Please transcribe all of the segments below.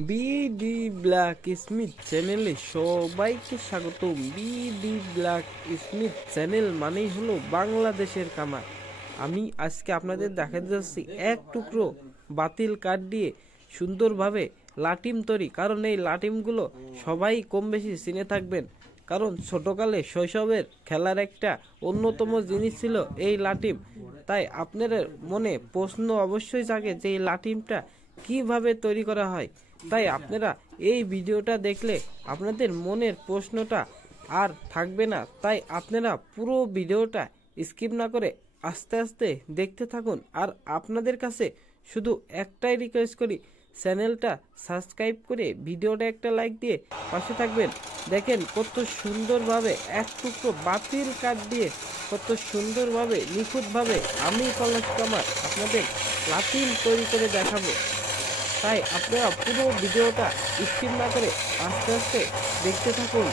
BD black Smith চ্যানেলে সবাইকে স্বাগতম। বিডি ব্ল্যাক স্মিথ চ্যানেল মানেই হলো বাংলাদেশের কামার। আমি আজকে আপনাদের দেখাতে যাচ্ছি এক টুকরো বাতিল কাঠ দিয়ে সুন্দরভাবে লাটিম তৈরি। কারণ এই লাটিমগুলো সবাই কম বেশি চিনে থাকবেন, কারণ ছোটকালে শৈশবের খেলার একটা অন্যতম জিনিস ছিল এই লাটিম। তাই আপনাদের মনে প্রশ্ন অবশ্যই জাগে যে এই লাটিমটা কিভাবে তৈরি করা হয়। তাই আপনারা এই ভিডিওটা দেখলে আপনাদের মনের প্রশ্নটা আর থাকবে না। তাই আপনারা পুরো ভিডিওটা স্কিপ না করে আস্তে আস্তে দেখতে থাকুন। আর আপনাদের কাছে শুধু একটাই রিকোয়েস্ট করি, চ্যানেলটা সাবস্ক্রাইব করে ভিডিওটা একটা লাইক দিয়ে পাশে থাকবেন। দেখেন কত সুন্দরভাবে এক টুকরো বাতিল কাঠ দিয়ে কত সুন্দরভাবে নিখুঁতভাবে আমি পলাশ কামার আপনাদের লাটিম তৈরি করে দেখাবো। তাই আপনারা পুরো ভিডিওটা স্কিপ না করে আস্তে আস্তে দেখতে থাকুন।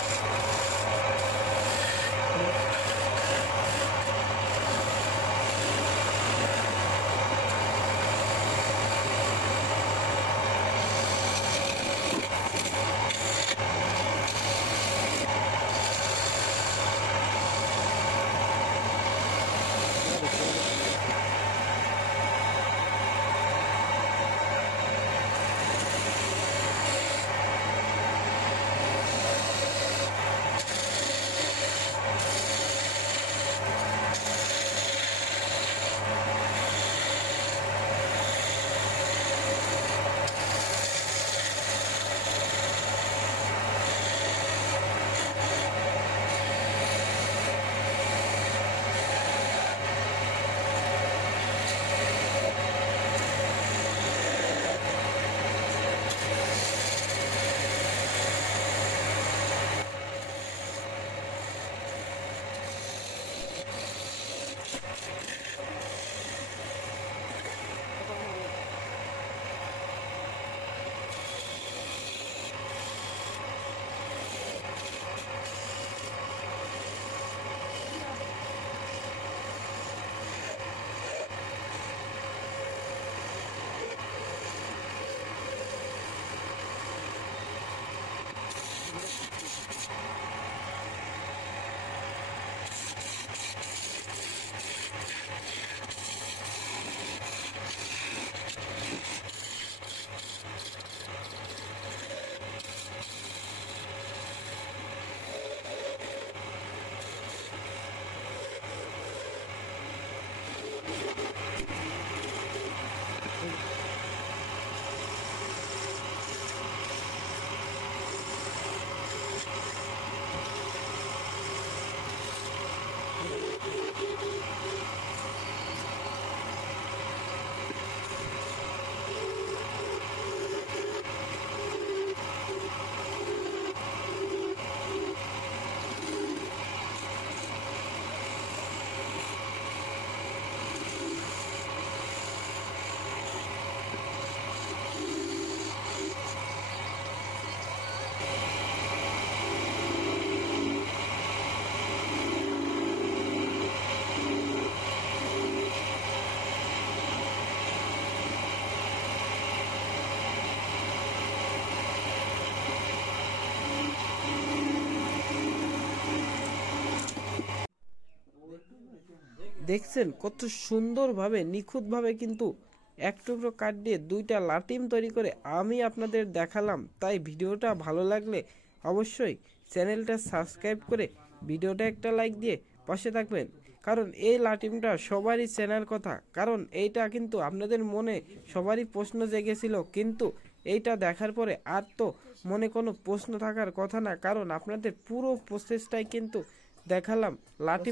দেখছেন কত সুন্দরভাবে নিখুঁতভাবে কিন্তু এক টুকরো কাঠ দিয়ে দুইটা লাটিম তৈরি করে আমি আপনাদের দেখালাম। তাই ভিডিওটা ভালো লাগলে অবশ্যই চ্যানেলটা সাবস্ক্রাইব করে ভিডিওটা একটা লাইক দিয়ে পাশে থাকবেন। কারণ এই লাটিমটা সবারই চেনার কথা, কারণ এইটা কিন্তু আপনাদের মনে সবারই প্রশ্ন জেগেছিল, কিন্তু এইটা দেখার পরে আর তো মনে কোনো প্রশ্ন থাকার কথা না, কারণ আপনাদের পুরো প্রসেসটাই কিন্তু দেখালাম লাটিম।